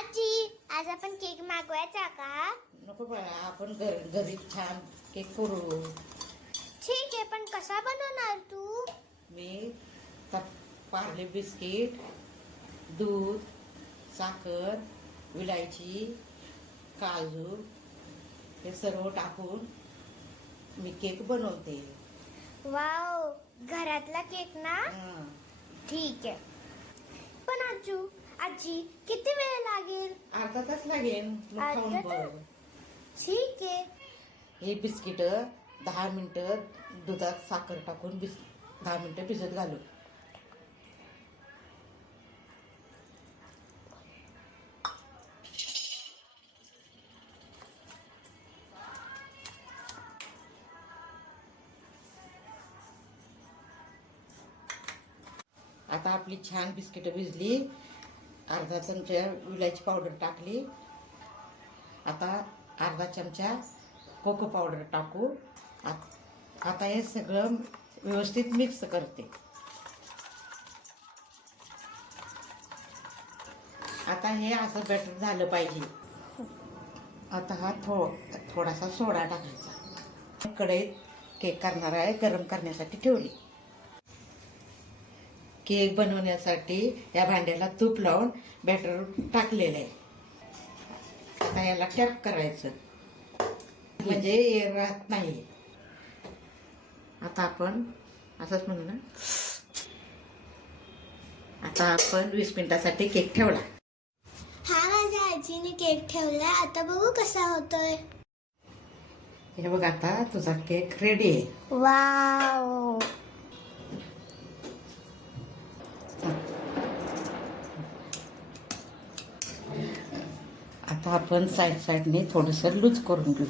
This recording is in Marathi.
आजी आज आपण केक मागवायचा का? नको बाळा, आपण घरी छान केक करू. ठीक आहे, पण कसा बनवणार तू? मी पार्ले बिस्किट, दूध, साखर, विलायची, काजू हे सर्व टाकून मी केक बनवते. वाव, घरातला केक ना? हं. ठीक आहे. पण आजी किती वेळ लागेल? अर्धा तास लागेल. मग खाऊन अर्धा बघ. ठीक आहे. हे बिस्किट 10 मिनिटं दुधात साखर टाकून 10 मिनिटं भिजत घालू. आता आपली छान बिस्किट भिजली. अर्धा चमचा विलायची पावडर टाकली. आता अर्धा चमचा कोको पावडर टाकू. आता हे सगळं व्यवस्थित मिक्स करते. आता हे असं बॅटर झालं पाहिजे. आता हा थोडासा सोडा टाकायचा. कढईत केक करणार आहे, गरम करण्यासाठी ठेवली. केक बनवण्यासाठी या भांड्याला तूप लावून बॅटर टाकलेलं आहे. आता याला टॅप करायचं म्हणजे एअर राहत नाही. आता आपण असंच म्हणू ना. आता आपण 20 मिनिटासाठी केक ठेवला. हा, माझ्या आजीने केक ठेवलाय. आता बघू कसा होतोय. हे बघ, आता तुझा केक रेडी आहे. वाव, आता आपण साईडने थोडंसं लूज करून घेऊ.